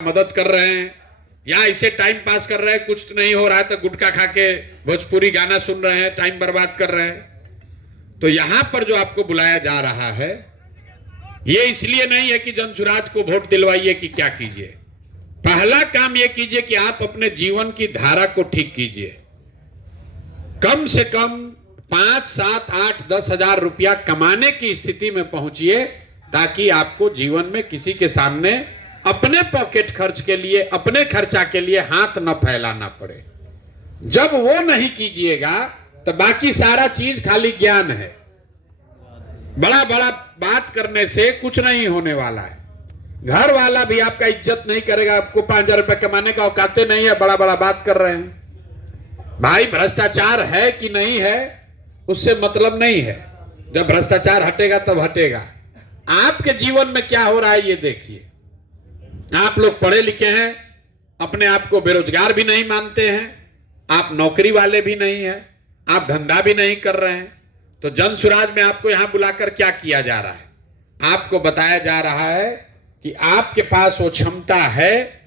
मदद कर रहे हैं या इसे टाइम पास कर रहे हैं, कुछ तो नहीं हो रहा है तो गुटखा खा के भोजपुरी गाना सुन रहे हैं, टाइम बर्बाद कर रहे हैं। तो यहां पर जो आपको बुलाया जा रहा है ये इसलिए नहीं है कि जनसुराज को वोट दिलवाइए कि क्या कीजिए। पहला काम यह कीजिए कि आप अपने जीवन की धारा को ठीक कीजिए। कम से कम 5, 7, 8, 10 हजार रुपया कमाने की स्थिति में पहुंचिए ताकि आपको जीवन में किसी के सामने अपने पॉकेट खर्च के लिए, अपने खर्चा के लिए हाथ न फैलाना पड़े। जब वो नहीं कीजिएगा तो बाकी सारा चीज खाली ज्ञान है। बड़ा बड़ा बात करने से कुछ नहीं होने वाला है। घर वाला भी आपका इज्जत नहीं करेगा। आपको 5,000 रुपए कमाने का औकाते नहीं है, बड़ा बड़ा बात कर रहे हैं। भाई भ्रष्टाचार है कि नहीं है उससे मतलब नहीं है। जब भ्रष्टाचार हटेगा तब हटेगा। आपके जीवन में क्या हो रहा है ये देखिए। आप लोग पढ़े लिखे हैं, अपने आप को बेरोजगार भी नहीं मानते हैं, आप नौकरी वाले भी नहीं हैं, आप धंधा भी नहीं कर रहे हैं। तो जनसुराज में आपको यहां बुलाकर क्या किया जा रहा है? आपको बताया जा रहा है कि आपके पास वो क्षमता है।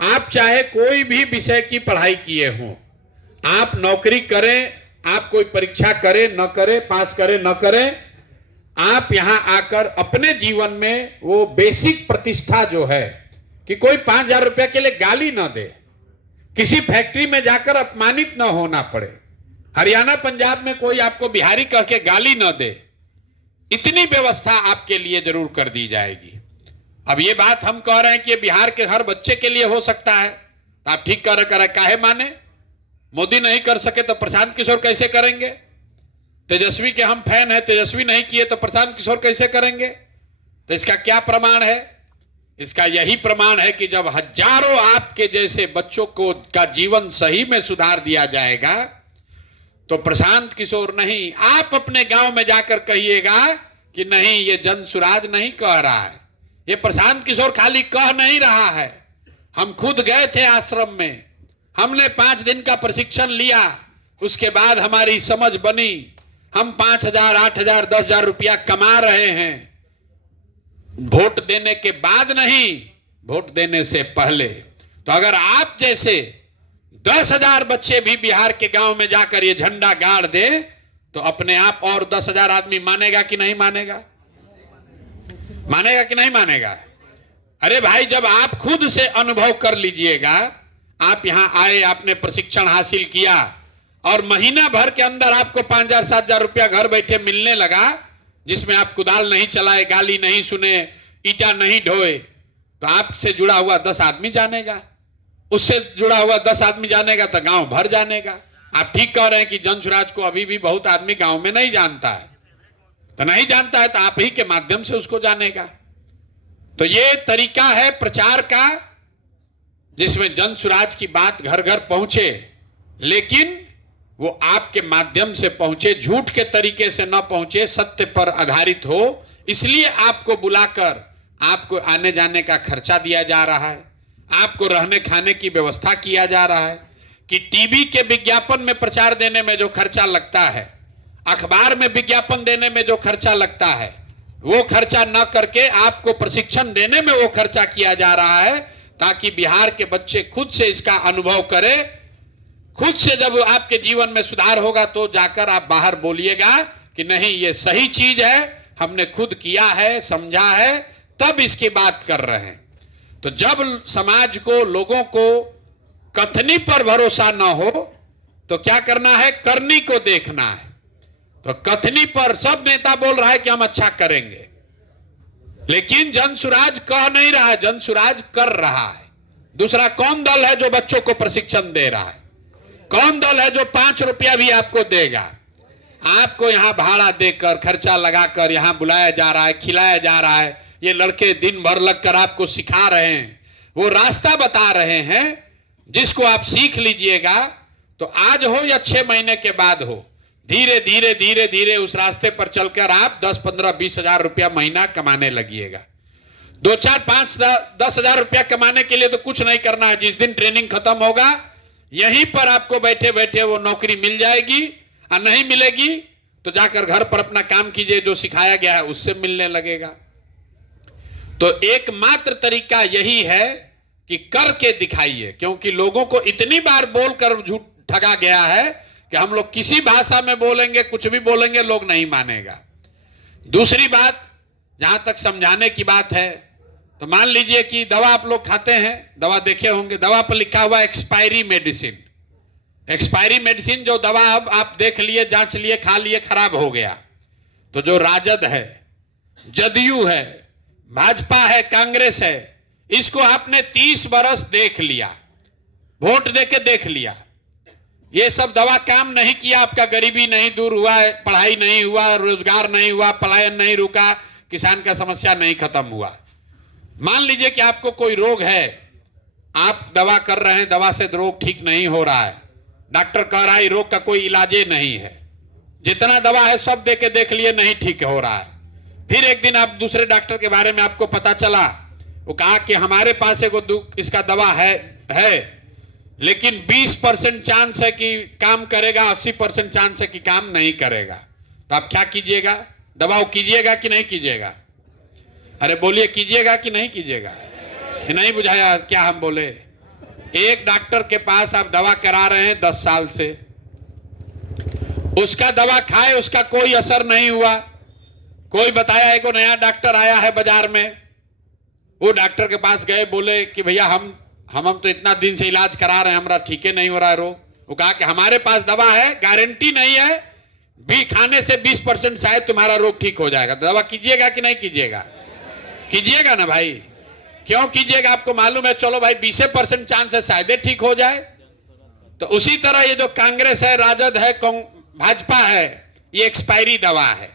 आप चाहे कोई भी विषय की पढ़ाई किए हों, आप नौकरी करें, आप कोई परीक्षा करें न करें, पास करें न करें, आप यहां आकर अपने जीवन में वो बेसिक प्रतिष्ठा जो है कि कोई 5,000 रुपए के लिए गाली ना दे, किसी फैक्ट्री में जाकर अपमानित ना होना पड़े, हरियाणा पंजाब में कोई आपको बिहारी कह के गाली ना दे, इतनी व्यवस्था आपके लिए जरूर कर दी जाएगी। अब ये बात हम कह रहे हैं कि ये बिहार के हर बच्चे के लिए हो सकता है, तो आप ठीक कह रहे काहे माने? मोदी नहीं कर सके तो प्रशांत किशोर कैसे करेंगे? तेजस्वी के हम फैन हैं, तेजस्वी नहीं किए तो प्रशांत किशोर कैसे करेंगे? तो इसका क्या प्रमाण है? इसका यही प्रमाण है कि जब हजारों आपके जैसे बच्चों को का जीवन सही में सुधार दिया जाएगा तो प्रशांत किशोर नहीं, आप अपने गांव में जाकर कहिएगा कि नहीं ये जनसुराज नहीं कह रहा है, ये प्रशांत किशोर खाली कह नहीं रहा है। हम खुद गए थे आश्रम में, हमने 5 दिन का प्रशिक्षण लिया, उसके बाद हमारी समझ बनी। हम 5,000, 8,000, 10,000 रुपया कमा रहे हैं। वोट देने के बाद नहीं, वोट देने से पहले। तो अगर आप जैसे 10,000 बच्चे भी बिहार के गांव में जाकर ये झंडा गाड़ दे तो अपने आप और 10,000 आदमी मानेगा कि नहीं मानेगा? मानेगा कि नहीं मानेगा? अरे भाई जब आप खुद से अनुभव कर लीजिएगा, आप यहां आए, आपने प्रशिक्षण हासिल किया और महीना भर के अंदर आपको 5,000, 7,000 रुपया घर बैठे मिलने लगा, जिसमें आप कुदाल नहीं चलाए, गाली नहीं सुने, ईटा नहीं ढोए, तो आपसे जुड़ा हुआ 10 आदमी जानेगा, उससे जुड़ा हुआ 10 आदमी जानेगा तो गांव भर जानेगा। आप ठीक कह रहे हैं कि जनसुराज को अभी भी बहुत आदमी गांव में नहीं जानता है, तो नहीं जानता है तो आप ही के माध्यम से उसको जानेगा। तो ये तरीका है प्रचार का जिसमें जनसुराज की बात घर घर पहुंचे, लेकिन वो आपके माध्यम से पहुंचे, झूठ के तरीके से न पहुंचे, सत्य पर आधारित हो। इसलिए आपको बुलाकर आपको आने जाने का खर्चा दिया जा रहा है, आपको रहने खाने की व्यवस्था किया जा रहा है कि टीवी के विज्ञापन में प्रचार देने में जो खर्चा लगता है, अखबार में विज्ञापन देने में जो खर्चा लगता है, वो खर्चा न करके आपको प्रशिक्षण देने में वो खर्चा किया जा रहा है ताकि बिहार के बच्चे खुद से इसका अनुभव करें। खुद से जब आपके जीवन में सुधार होगा तो जाकर आप बाहर बोलिएगा कि नहीं ये सही चीज है, हमने खुद किया है, समझा है, तब इसकी बात कर रहे हैं। तो जब समाज को, लोगों को कथनी पर भरोसा ना हो तो क्या करना है? करनी को देखना है। तो कथनी पर सब नेता बोल रहा है कि हम अच्छा करेंगे, लेकिन जनसुराज कह नहीं रहा है, जनसुराज कर रहा है। दूसरा कौन दल है जो बच्चों को प्रशिक्षण दे रहा है? कौन दल है जो 5 रुपया भी आपको देगा? आपको यहां भाड़ा देकर, खर्चा लगाकर यहां बुलाया जा रहा है, खिलाया जा रहा है। ये लड़के दिन भर लगकर आपको सिखा रहे हैं, वो रास्ता बता रहे हैं जिसको आप सीख लीजिएगा तो आज हो या 6 महीने के बाद हो, धीरे धीरे धीरे धीरे उस रास्ते पर चलकर आप 10, 15, 20 हजार रुपया महीना कमाने लगिएगा। 2, 4, 5, 10 हजार रुपया कमाने के लिए तो कुछ नहीं करना है। जिस दिन ट्रेनिंग खत्म होगा यहीं पर आपको बैठे बैठे वो नौकरी मिल जाएगी, और नहीं मिलेगी तो जाकर घर पर अपना काम कीजिए, जो सिखाया गया है उससे मिलने लगेगा। तो एकमात्र तरीका यही है कि करके दिखाइए, क्योंकि लोगों को इतनी बार बोलकर झूठ ठगा गया है कि हम लोग किसी भाषा में बोलेंगे, कुछ भी बोलेंगे, लोग नहीं मानेगा। दूसरी बात, जहां तक समझाने की बात है, तो मान लीजिए कि दवा आप लोग खाते हैं, दवा देखे होंगे, दवा पर लिखा हुआ एक्सपायरी मेडिसिन। एक्सपायरी मेडिसिन जो दवा अब आप देख लिए, जांच लिए, खा लिए, खराब हो गया, तो जो राजद है, जदयू है, भाजपा है, कांग्रेस है, इसको आपने 30 बरस देख लिया, वोट देके देख लिया, ये सब दवा काम नहीं किया, आपका गरीबी नहीं दूर हुआ, पढ़ाई नहीं हुआ, रोजगार नहीं हुआ, पलायन नहीं रुका, किसान का समस्या नहीं खत्म हुआ। मान लीजिए कि आपको कोई रोग है, आप दवा कर रहे हैं, दवा से रोग ठीक नहीं हो रहा है, डॉक्टर कह रहा है रोग का कोई इलाजे नहीं है, जितना दवा है सब दे के देख लिए, नहीं ठीक हो रहा है। फिर एक दिन आप दूसरे डॉक्टर के बारे में आपको पता चला, वो कहा कि हमारे पास इसका दवा है लेकिन 20% चांस है कि काम करेगा, 80% चांस है कि काम नहीं करेगा, तो आप क्या कीजिएगा? दवा कीजिएगा कि नहीं कीजिएगा? अरे बोलिए, कीजिएगा कि नहीं कीजिएगा? नहीं बुझाया क्या हम बोले? एक डॉक्टर के पास आप दवा करा रहे हैं 10 साल से, उसका दवा खाए, उसका कोई असर नहीं हुआ, कोई बताया एक नया डॉक्टर आया है बाजार में, वो डॉक्टर के पास गए, बोले कि भैया हम तो इतना दिन से इलाज करा रहे हैं, हमारा ठीक नहीं हो रहा है रोग। वो कहा कि हमारे पास दवा है, गारंटी नहीं है, भी खाने से 20% शायद तुम्हारा रोग ठीक हो जाएगा। दवा कीजिएगा कि नहीं कीजिएगा? कीजिएगा ना भाई। क्यों कीजिएगा? आपको मालूम है, चलो भाई 20% चांस है शायद ठीक हो जाए। तो उसी तरह ये जो कांग्रेस है, राजद है, भाजपा है, ये एक्सपायरी दवा है,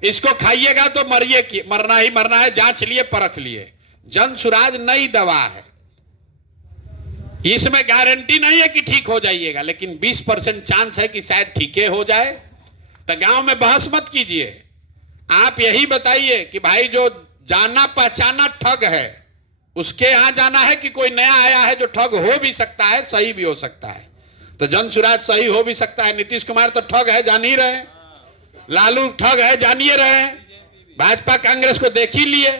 इसको खाइएगा तो मरिए, मरना ही मरना है, जांच लिए, परख लिए। जन सुराज नई दवा है, इसमें गारंटी नहीं है कि ठीक हो जाइएगा, लेकिन 20% चांस है कि शायद ठीक हो जाए। तो गांव में बहस मत कीजिए, आप यही बताइए कि भाई जो जाना पहचाना ठग है, उसके यहां जाना है कि कोई नया आया है जो ठग हो भी सकता है, सही भी हो सकता है। तो जन सुराज सही हो भी सकता है, नीतीश कुमार तो ठग है, जान ही रहे, लालू ठग है, जानिए रहे, भाजपा कांग्रेस को देख ही लिए।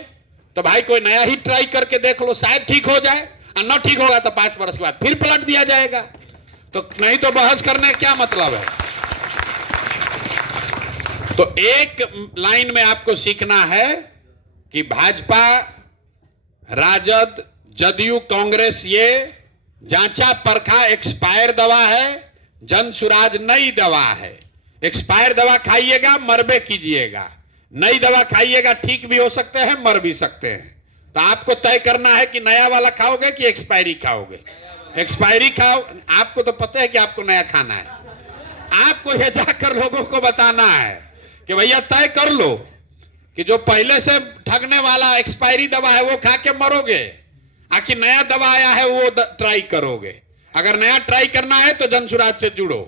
तो भाई कोई नया ही ट्राई करके देख लो, शायद ठीक हो जाए, और न ठीक होगा तो 5 वर्ष के बाद फिर पलट दिया जाएगा। तो नहीं तो बहस करने क्या मतलब है? तो एक लाइन में आपको सीखना है कि भाजपा, राजद, जदयू, कांग्रेस ये जांचा परखा एक्सपायर दवा है, जन सुराज नई दवा है। एक्सपायर दवा खाइएगा, मरबे कीजिएगा, नई दवा खाइएगा, ठीक भी हो सकते हैं, मर भी सकते हैं। तो आपको तय करना है कि नया वाला खाओगे कि एक्सपायरी खाओगे। एक्सपायरी खाओ, आपको तो पता है कि आपको नया खाना है, आपको ये जाकर लोगों को बताना है कि भैया तय कर लो कि जो पहले से ठगने वाला एक्सपायरी दवा है वो खा के मरोगे, आखिर नया दवा आया है वो ट्राई करोगे। अगर नया ट्राई करना है तो जनसुराज से जुड़ो,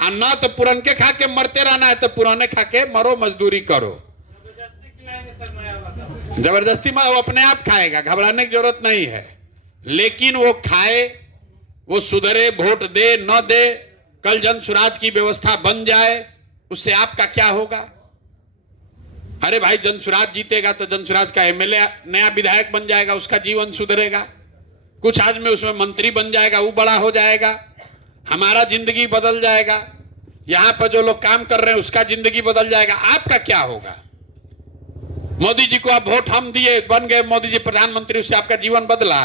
और ना तो पुराने खा के मरते रहना है तो पुराने खा के मरो, मजदूरी करो। जबरदस्ती में वो अपने आप खाएगा, घबराने की जरूरत नहीं है, लेकिन वो खाए, वो सुधरे, वोट दे न दे, कल जन सुराज की व्यवस्था बन जाए, उससे आपका क्या होगा? अरे भाई जन सुराज जीतेगा तो जन सुराज का एमएलए नया विधायक बन जाएगा, उसका जीवन सुधरेगा, कुछ आज में उसमें मंत्री बन जाएगा, वो बड़ा हो जाएगा, हमारा जिंदगी बदल जाएगा, यहां पर जो लोग काम कर रहे हैं उसका जिंदगी बदल जाएगा। आपका क्या होगा? मोदी जी को आप वोट हम दिए, बन गए मोदी जी प्रधानमंत्री, उससे आपका जीवन बदला?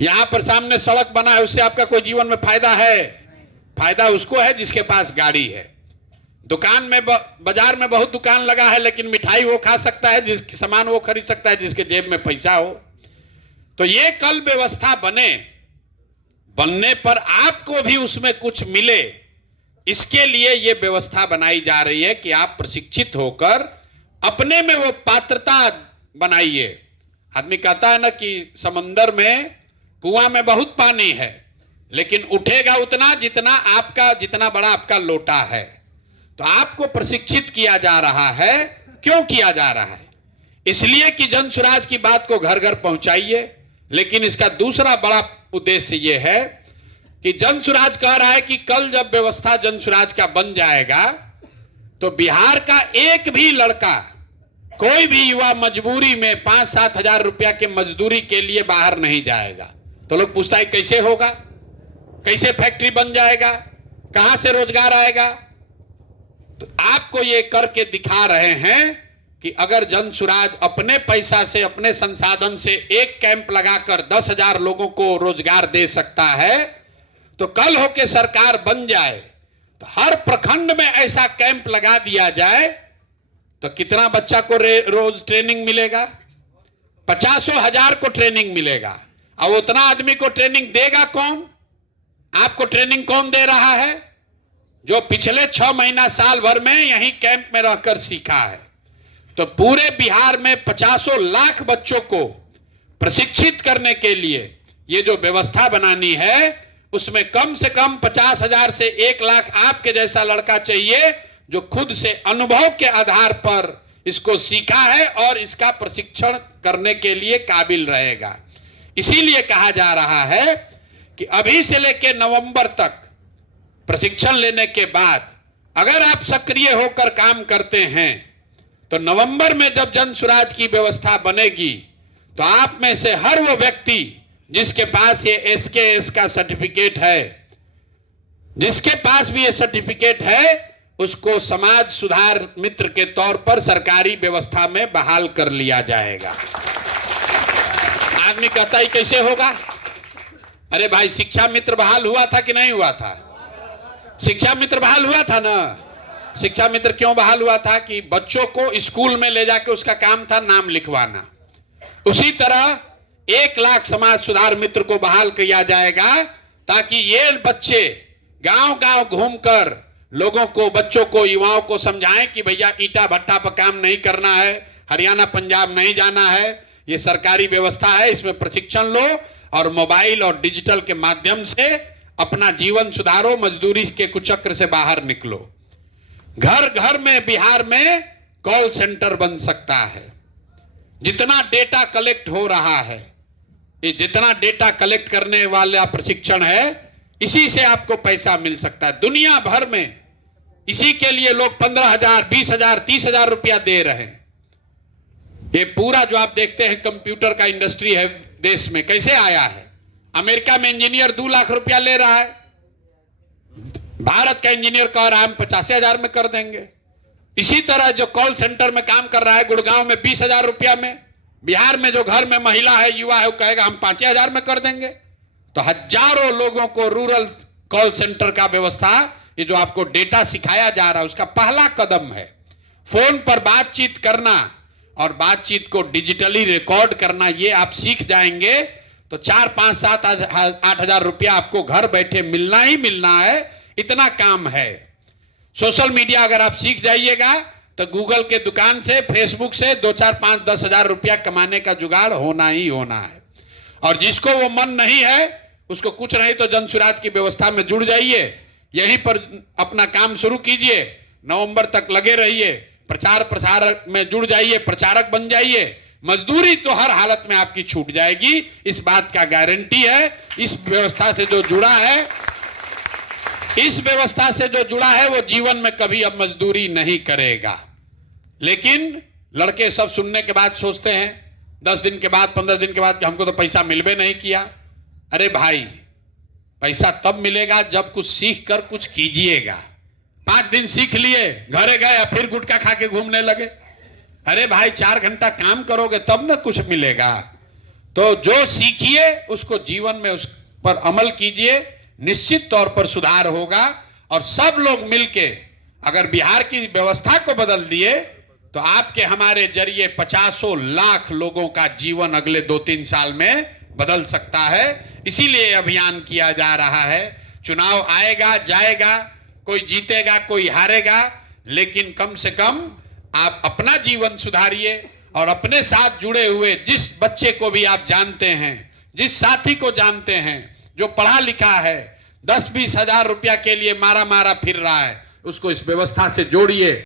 यहां पर सामने सड़क बना है, उससे आपका कोई जीवन में फायदा है? फायदा उसको है जिसके पास गाड़ी है। दुकान में, बाजार में बहुत दुकान लगा है, लेकिन मिठाई वो खा सकता है, जिसके सामान वो खरीद सकता है जिसके जेब में पैसा हो। तो ये कल व्यवस्था बनने पर आपको भी उसमें कुछ मिले, इसके लिए ये व्यवस्था बनाई जा रही है कि आप प्रशिक्षित होकर अपने में वो पात्रता बनाइए। आदमी कहता है ना कि समंदर में, कुआं में बहुत पानी है, लेकिन उठेगा उतना जितना बड़ा आपका लोटा है। तो आपको प्रशिक्षित किया जा रहा है। क्यों किया जा रहा है? इसलिए कि जन सुराज की बात को घर घर पहुंचाइए। लेकिन इसका दूसरा बड़ा उद्देश्य यह है कि जन सुराज कह रहा है कि कल जब व्यवस्था जन सुराज का बन जाएगा तो बिहार का एक भी लड़का कोई भी युवा मजबूरी में 5-7 हजार रुपया के मजदूरी के लिए बाहर नहीं जाएगा। तो लोग पूछता है कैसे होगा, कैसे फैक्ट्री बन जाएगा, कहां से रोजगार आएगा। तो आपको ये करके दिखा रहे हैं कि अगर जनसुराज अपने पैसा से, अपने संसाधन से एक कैंप लगाकर 10,000 लोगों को रोजगार दे सकता है, तो कल होके सरकार बन जाए तो हर प्रखंड में ऐसा कैंप लगा दिया जाए तो कितना बच्चा को रोज ट्रेनिंग मिलेगा? 50,000 को ट्रेनिंग मिलेगा। अब उतना आदमी को ट्रेनिंग देगा कौन? आपको ट्रेनिंग कौन दे रहा है? जो पिछले 6 महीना साल भर में यहीं कैंप में रहकर सीखा है। तो पूरे बिहार में 50 लाख बच्चों को प्रशिक्षित करने के लिए ये जो व्यवस्था बनानी है, उसमें कम से कम 50,000 से 1 लाख आपके जैसा लड़का चाहिए जो खुद से अनुभव के आधार पर इसको सीखा है और इसका प्रशिक्षण करने के लिए काबिल रहेगा। इसीलिए कहा जा रहा है कि अभी से लेकर नवंबर तक प्रशिक्षण लेने के बाद अगर आप सक्रिय होकर काम करते हैं तो नवंबर में जब जनसुराज की व्यवस्था बनेगी तो आप में से हर वो व्यक्ति जिसके पास ये SKS का सर्टिफिकेट है, जिसके पास भी ये सर्टिफिकेट है, उसको समाज सुधार मित्र के तौर पर सरकारी व्यवस्था में बहाल कर लिया जाएगा। आदमी कहता है कैसे होगा? अरे भाई, शिक्षा मित्र बहाल हुआ था कि नहीं हुआ था? शिक्षा मित्र बहाल हुआ था ना। शिक्षा मित्र क्यों बहाल हुआ था? कि बच्चों को स्कूल में ले जाके उसका काम था नाम लिखवाना। उसी तरह 1 लाख समाज सुधार मित्र को बहाल किया जाएगा ताकि ये बच्चे गांव-गांव घूमकर लोगों को, बच्चों को, युवाओं को समझाएं कि भैया ईटा भट्टा पर काम नहीं करना है, हरियाणा पंजाब नहीं जाना है, ये सरकारी व्यवस्था है, इसमें प्रशिक्षण लो और मोबाइल और डिजिटल के माध्यम से अपना जीवन सुधारो, मजदूरी के कुचक्र से बाहर निकलो। घर घर में बिहार में कॉल सेंटर बन सकता है। जितना डेटा कलेक्ट हो रहा है, ये जितना डेटा कलेक्ट करने वाला प्रशिक्षण है, इसी से आपको पैसा मिल सकता है। दुनिया भर में इसी के लिए लोग 15,000, 20,000, 30,000 रुपया दे रहे हैं। ये पूरा जो आप देखते हैं कंप्यूटर का इंडस्ट्री है देश में, कैसे आया है? अमेरिका में इंजीनियर 2 लाख रुपया ले रहा है, भारत का इंजीनियर कह रहा है हम 85,000 में कर देंगे। इसी तरह जो कॉल सेंटर में काम कर रहा है गुड़गांव में 20,000 रुपया में, बिहार में जो घर में महिला है, युवा है, वो कहेगा हम 5,000 में कर देंगे। तो हजारों लोगों को रूरल कॉल सेंटर का व्यवस्था, ये जो आपको डेटा सिखाया जा रहा है, उसका पहला कदम है। फोन पर बातचीत करना और बातचीत को डिजिटली रिकॉर्ड करना, ये आप सीख जाएंगे तो 4, 5, 7, 8 हजार रुपया आपको घर बैठे मिलना ही मिलना है। इतना काम है। सोशल मीडिया अगर आप सीख जाइएगा तो गूगल के दुकान से, फेसबुक से 2, 4, 5, 10 हजार रुपया कमाने का जुगाड़ होना ही होना है। और जिसको वो मन नहीं है, उसको कुछ नहीं तो जनसुराज की व्यवस्था में जुड़ जाइए, यहीं पर अपना काम शुरू कीजिए, नवंबर तक लगे रहिए, प्रचार प्रसार में जुड़ जाइए, प्रचारक बन जाइए। मजदूरी तो हर हालत में आपकी छूट जाएगी, इस बात का गारंटी है। इस व्यवस्था से जो जुड़ा है, इस व्यवस्था से जो जुड़ा है वो जीवन में कभी अब मजदूरी नहीं करेगा। लेकिन लड़के सब सुनने के बाद सोचते हैं 10 दिन के बाद, 15 दिन के बाद कि हमको तो पैसा मिलबे नहीं किया। अरे भाई, पैसा तब मिलेगा जब कुछ सीख कर कुछ कीजिएगा। 5 दिन सीख लिए, घरे गए, फिर गुटखा खा के घूमने लगे। अरे भाई, 4 घंटा काम करोगे तब ना कुछ मिलेगा। तो जो सीखिए उसको जीवन में उस पर अमल कीजिए, निश्चित तौर पर सुधार होगा। और सब लोग मिलके अगर बिहार की व्यवस्था को बदल दिए तो आपके हमारे जरिए 50 लाख लोगों का जीवन अगले 2-3 साल में बदल सकता है। इसीलिए अभियान किया जा रहा है। चुनाव आएगा जाएगा, कोई जीतेगा कोई हारेगा, लेकिन कम से कम आप अपना जीवन सुधारिए और अपने साथ जुड़े हुए जिस बच्चे को भी आप जानते हैं, जिस साथी को जानते हैं जो पढ़ा लिखा है, 10-20 हजार रुपया के लिए मारा फिर रहा है, उसको इस व्यवस्था से जोड़िए।